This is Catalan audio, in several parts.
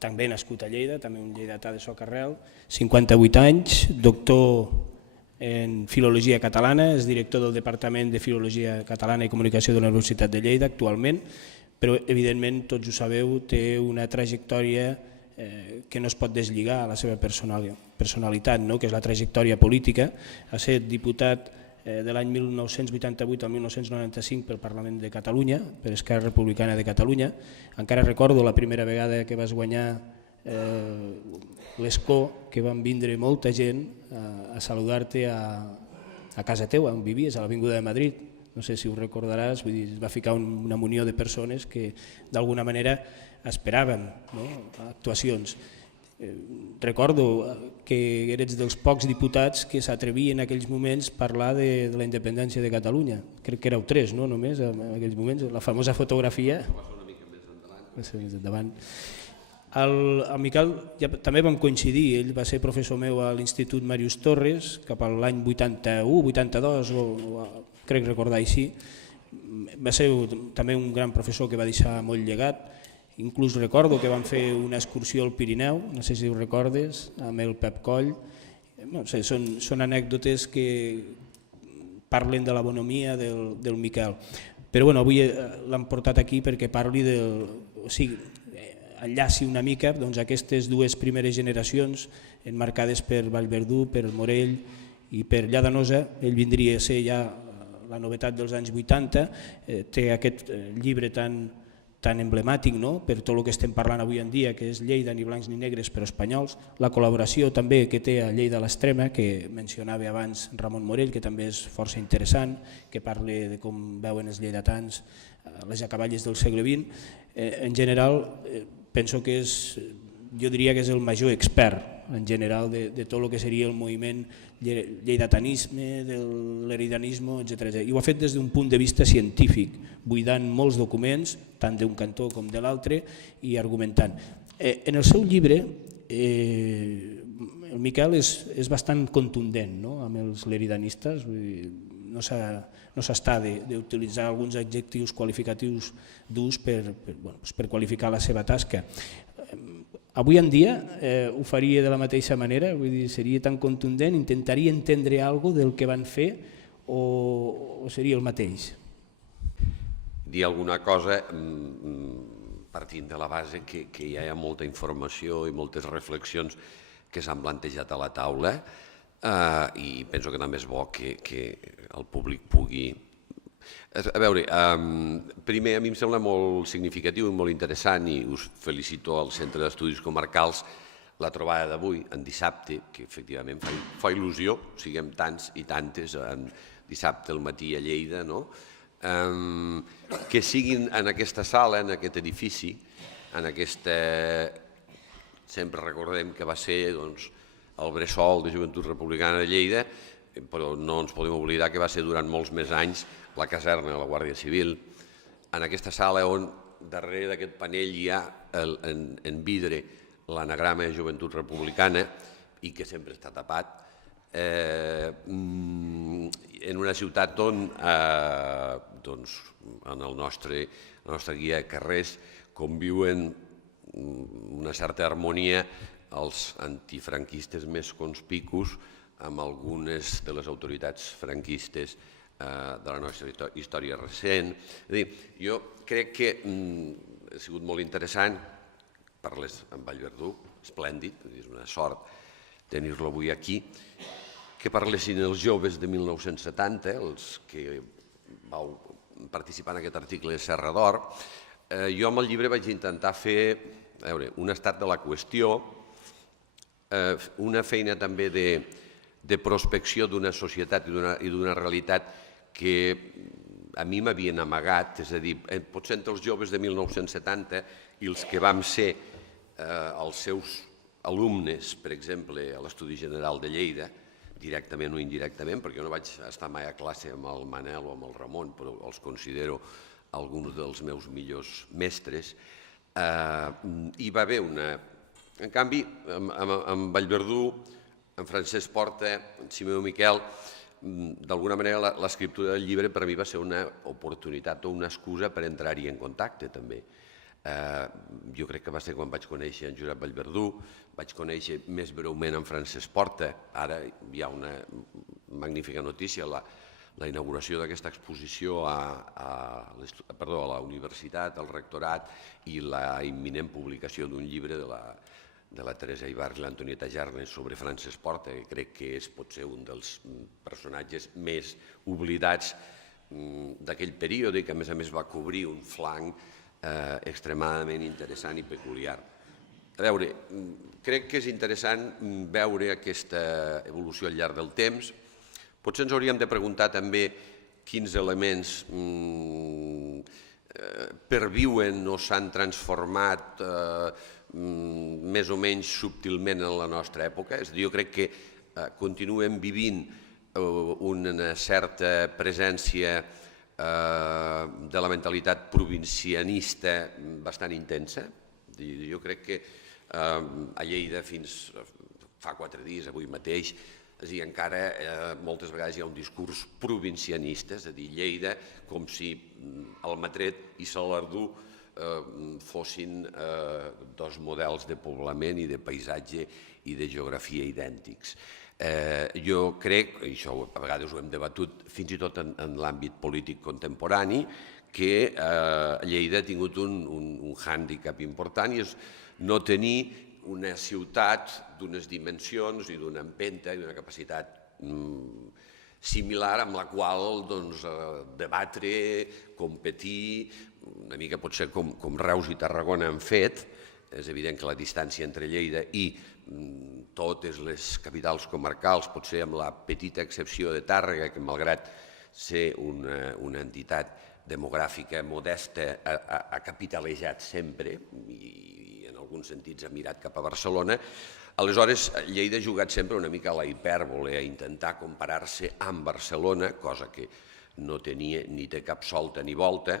també nascut a Lleida, també un lleidatà de socarrel, 58 anys, doctor en Filologia Catalana, és director del Departament de Filologia Catalana i Comunicació de la Universitat de Lleida actualment, però evidentment, tots ho sabeu, té una trajectòria que no es pot deslligar a la seva personalitat, que és la trajectòria política. Ha estat diputat de l'any 1988 al 1995 pel Parlament de Catalunya, per Esquerra Republicana de Catalunya. Encara recordo la primera vegada que vas guanyar l'escó, que van vindre molta gent a saludar-te a casa teua, on vivies, a l'Avinguda de Madrid. No sé si ho recordaràs, vull dir, es va ficar una munió de persones que d'alguna manera esperaven actuacions. Recordo que eres dels pocs diputats que s'atrevien en aquells moments a parlar de la independència de Catalunya. Crec que éreu 3, no? Només en aquells moments, la famosa fotografia. Va ser una mica més endavant. El Miquel també vam coincidir, ell va ser professor meu a l'Institut Màrius Torres cap a l'any 81, 82, crec recordar així. Va ser també un gran professor que va deixar molt llegat. Inclús recordo que vam fer una excursió al Pirineu, no sé si ho recordes, amb el Pep Coll. No sé, són anècdotes que parlen de la bonomia del Miquel. Però avui l'hem portat aquí perquè parli o sigui, enllaci una mica aquestes dues primeres generacions emmarcades per Vallverdú, per Morell i per Lladanosa. Ell vindria a ser ja la novetat dels anys 80, té aquest llibre tan emblemàtic per tot el que estem parlant avui en dia, que és Lleida, ni blancs ni negres però espanyols, la col·laboració també que té a Lleida a l'Extrema, que mencionava abans Ramon Morell, que també és força interessant, que parla de com veuen els lleidatans les acaballes del segle XX. En general, penso que jo diria que és el major expert en general de tot el que seria el moviment lleidatanisme, de l'heridanisme, etc. I ho ha fet des d'un punt de vista científic, buidant molts documents, tant d'un cantó com de l'altre, i argumentant. En el seu llibre, el Miquel és bastant contundent amb els leridanistes, no s'està d'utilitzar alguns adjectius qualificatius durs per qualificar la seva tasca. Avui en dia ho faria de la mateixa manera, vull dir, seria tan contundent, intentaria entendre alguna cosa del que van fer o seria el mateix? Dir alguna cosa partint de la base que ja hi ha molta informació i moltes reflexions que s'han plantejat a la taula i penso que també és bo que el públic pugui... A veure, primer a mi em sembla molt significatiu i molt interessant i us felicito al Centre d'Estudis Comarcals la trobada d'avui, en dissabte, que efectivament fa il·lusió, siguem tants i tantes dissabte al matí a Lleida, que siguin en aquesta sala, en aquest edifici, en aquesta... Sempre recordem que va ser el bressol de Joventut Republicana de Lleida, però no ens podem oblidar que va ser durant molts més anys la caserna de la Guàrdia Civil. En aquesta sala on darrere d'aquest panell hi ha en vidre l'anagrama de Joventut Republicana i que sempre està tapat, en una ciutat on, en la nostra guia de carrers, conviuen una certa harmonia els antifranquistes més conspicus amb algunes de les autoritats franquistes de la nostra història recent. És a dir, jo crec que ha sigut molt interessant, parles amb Vallverdú, esplèndid, és una sort tenir-lo avui aquí, que parlessin els joves de 1970, els que vau participar en aquest article de Serra d'Or. Jo amb el llibre vaig intentar fer un estat de la qüestió, una feina també de prospecció d'una societat i d'una realitat que a mi m'havien amagat, és a dir, potser entre els joves de 1970 i els que vam ser els seus alumnes, per exemple, a l'Estudi General de Lleida, directament o indirectament, perquè jo no vaig estar mai a classe amb el Manel o amb el Ramon, però els considero alguns dels meus millors mestres, hi va haver una... En canvi, amb Vallverdú, en Francesc Porta, en Simeó Miquel, d'alguna manera l'escriptura del llibre per a mi va ser una oportunitat o una excusa per entrar-hi en contacte també. Jo crec que va ser quan vaig conèixer en Josep Vallverdú, vaig conèixer més breument en Francesc Porta. Ara hi ha una magnífica notícia, la inauguració d'aquesta exposició a la universitat, al rectorat, i la imminent publicació d'un llibre de la Teresa Ibarz i l'Antonieta Jarnes sobre Francesc Porta, que crec que és potser un dels personatges més oblidats d'aquell període i que a més va cobrir un flanc extremadament interessant i peculiar. A veure, crec que és interessant veure aquesta evolució al llarg del temps. Potser ens hauríem de preguntar també quins elements perviuen o s'han transformat més o menys subtilment en la nostra època. És a dir, jo crec que continuem vivint una certa presència de la mentalitat provincianista bastant intensa. Jo crec que a Lleida fins fa 4 dies, avui mateix, encara moltes vegades hi ha un discurs provincianista, és a dir, Lleida com si Almatret i Salardú fossin dos models de poblament i de paisatge i de geografia idèntics. Jo crec, i això a vegades ho hem debatut fins i tot en l'àmbit polític contemporani, que Lleida ha tingut un hàndicap important i és no tenir una ciutat d'unes dimensions i d'una empenta i d'una capacitat similar amb la qual debatre, competir, una mica potser com Reus i Tarragona han fet. És evident que la distància entre Lleida i totes les capitals comarcals, potser amb la petita excepció de Tàrrega, que malgrat ser una entitat demogràfica modesta ha capitalejat sempre i en alguns sentits ha mirat cap a Barcelona, aleshores Lleida ha jugat sempre una mica a la hipèrbole, a intentar comparar-se amb Barcelona, cosa que no tenia ni té cap solta ni volta,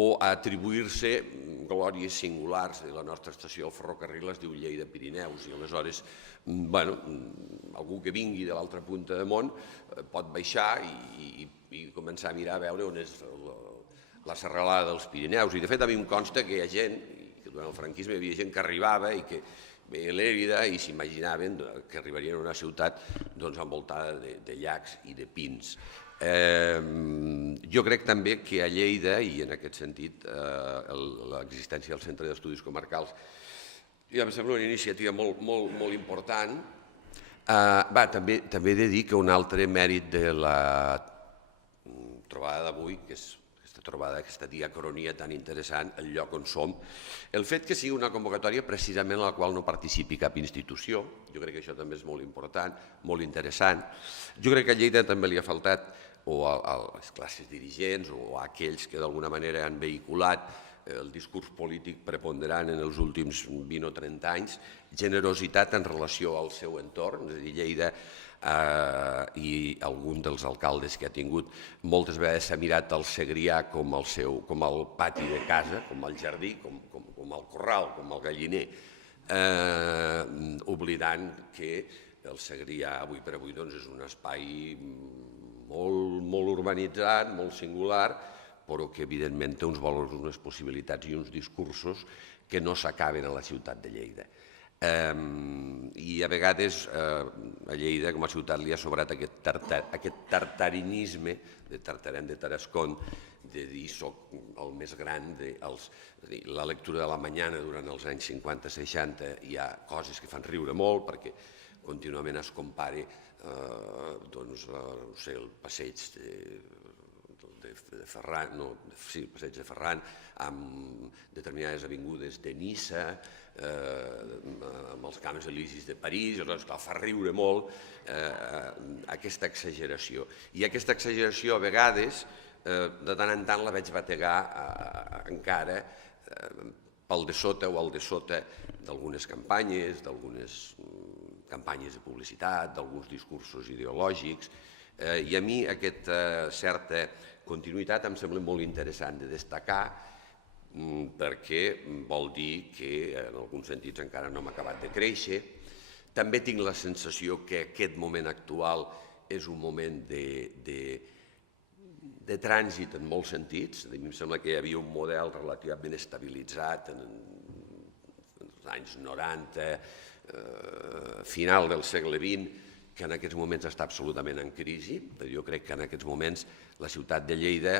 o a atribuir-se glòries singulars. La nostra estació al ferrocarril es diu Lleida Pirineus i aleshores algú que vingui de l'altra punta de món pot baixar i començar a mirar a veure on és la serralada dels Pirineus. I de fet a mi em consta que hi ha gent, que durant el franquisme hi havia gent que arribava i que veia l'Èrida i s'imaginaven que arribarien a una ciutat envoltada de llacs i de pins. Jo crec també que a Lleida, i en aquest sentit l'existència del Centre d'Estudis Comarcals ja em sembla una iniciativa molt important. També he de dir que un altre mèrit de la trobada d'avui, que és aquesta trobada, aquesta diacronia tan interessant, el lloc on som, el fet que sigui una convocatòria precisament en la qual no participi cap institució, jo crec que això també és molt important, molt interessant. Jo crec que a Lleida també li ha faltat, o a les classes dirigents o a aquells que d'alguna manera han vehiculat el discurs polític preponderant en els últims 20 o 30 anys, generositat en relació al seu entorn. És a dir, Lleida i algun dels alcaldes que ha tingut moltes vegades s'ha mirat el Segrià com el pati de casa, com el jardí, com el corral, com el galliner, oblidant que el Segrià avui per avui és un espai molt urbanitzat, molt singular, però que evidentment té uns valors, unes possibilitats i uns discursos que no s'acaben a la ciutat de Lleida. I a vegades a Lleida com a ciutat li ha sobrat aquest tartarinisme, de Tartarin de Tarascon, de dir soc el més gran, la lectura de la Mañana durant els anys 50-60 hi ha coses que fan riure molt perquè contínuament es compare el passeig de Ferran, el passeig de Ferran amb determinades avingudes de Niça, amb els Camps Elisis de París, aleshores fa riure molt aquesta exageració. I aquesta exageració a vegades, de tant en tant la veig bategar encara pel de sota o al de sota d'algunes campanyes, d'algunes campanyes de publicitat, d'alguns discursos ideològics, i a mi aquesta certa continuïtat em sembla molt interessant de destacar perquè vol dir que en alguns sentits encara no hem acabat de créixer. També tinc la sensació que aquest moment actual és un moment de trànsit en molts sentits. A mi em sembla que hi havia un model relativament estabilitzat en els anys 90, final del segle XX, que en aquests moments està absolutament en crisi. Jo crec que en aquests moments la ciutat de Lleida,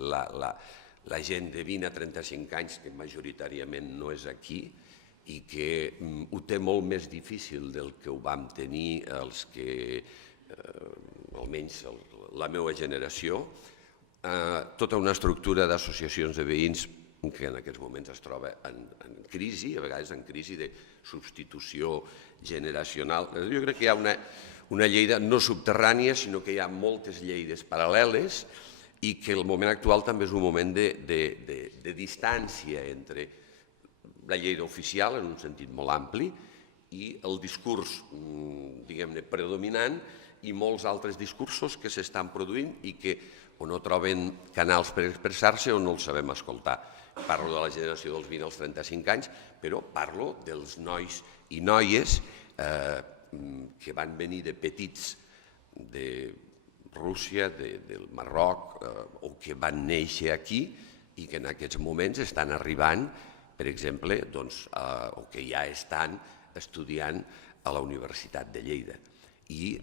la gent de 20 a 35 anys, que majoritàriament no és aquí, i que ho té molt més difícil del que ho vam tenir els que, almenys la meva generació, tota una estructura d'associacions de veïns que en aquests moments es troba en crisi, a vegades en crisi de substitució generacional. Jo crec que hi ha una Lleida no subterrània, sinó que hi ha moltes Lleides paral·leles i que el moment actual també és un moment de distància entre la Lleida oficial, en un sentit molt ampli, i el discurs, diguem-ne, predominant i molts altres discursos que s'estan produint i que o no troben canals per expressar-se o no els sabem escoltar. Parlo de la generació dels 20 als 35 anys, però parlo dels nois i noies que van venir de petits de Rússia, del Marroc, o que van néixer aquí i que en aquests moments estan arribant, per exemple, o que ja estan estudiant a la Universitat de Lleida. I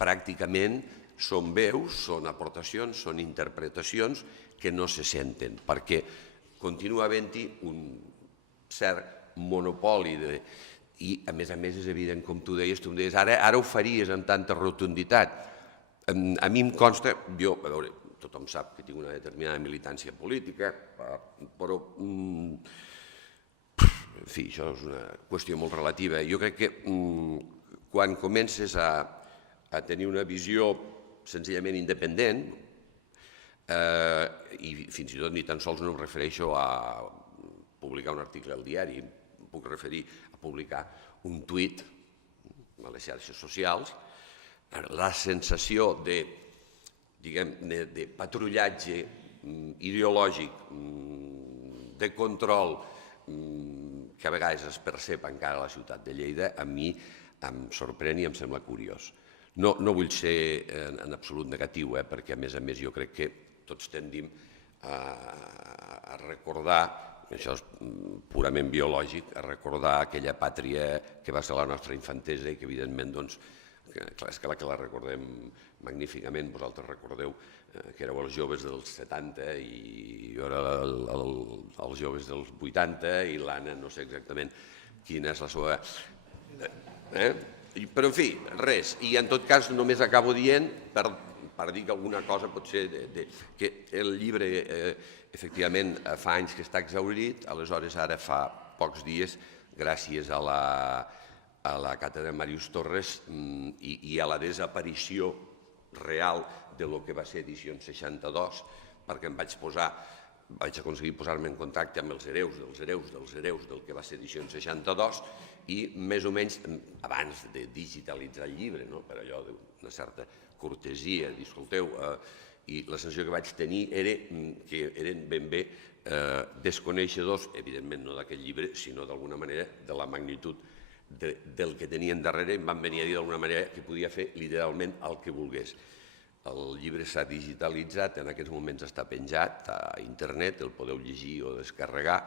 pràcticament són veus, són aportacions, són interpretacions que no se senten, perquè continua havent-hi un cert monopoli i, a més, és evident, com tu deies, ara ho faries amb tanta rotunditat. A mi em consta, jo, a veure, tothom sap que tinc una determinada militància política, però, en fi, això és una qüestió molt relativa. Jo crec que quan comences a tenir una visió senzillament independent, i fins i tot ni tan sols no em refereixo a publicar un article al diari, em puc referir a publicar un tuit a les xarxes socials, la sensació de patrullatge ideològic, de control, que a vegades es percep encara a la ciutat de Lleida, a mi em sorprèn i em sembla curiós. No vull ser en absolut negatiu, perquè a més jo crec que tots tendim a recordar, això és purament biològic, a recordar aquella pàtria que va ser la nostra infantesa i que evidentment, és que la recordem magníficament, vosaltres recordeu que éreu els joves dels 70 i jo era els joves dels 80 i l'Anna no sé exactament quina és la seva... Però, en fi, res. I, en tot cas, només acabo dient, per dir que alguna cosa pot ser que el llibre, efectivament, fa anys que està exhaurit, aleshores ara fa pocs dies, gràcies a la càtedra Màrius Torres i a la desaparició real de lo que va ser Edicions 62, perquè em vaig aconseguir posar-me en contacte amb els hereus dels hereus dels hereus del que va ser Edicions 62 i més o menys abans de digitalitzar el llibre, per allò d'una certa cortesia, dir, escolteu, i la sensació que vaig tenir era que eren ben bé desconeixedors, evidentment no d'aquest llibre, sinó d'alguna manera de la magnitud del que tenien darrere, em van venir a dir d'alguna manera que podia fer literalment el que volgués. El llibre s'ha digitalitzat, en aquests moments està penjat a internet, el podeu llegir o descarregar,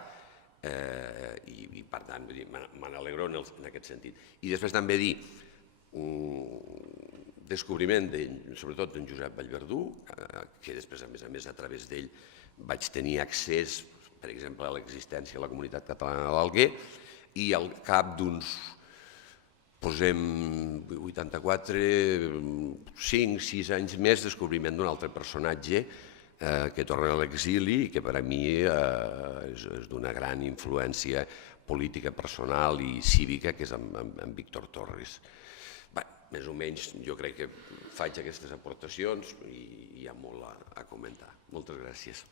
i per tant me n'alegro en aquest sentit. I després també dir descobriment sobretot d'en Josep Vallverdú, que després a més a través d'ell vaig tenir accés, per exemple, a l'existència de la comunitat catalana de l'Alguer, i al cap d'uns, posem 84, 5, 6 anys més, descobriment d'un altre personatge que torna a l'exili i que per a mi és d'una gran influència política, personal i cívica, que és en Víctor Torres. Més o menys jo crec que faig aquestes aportacions i hi ha molt a comentar. Moltes gràcies.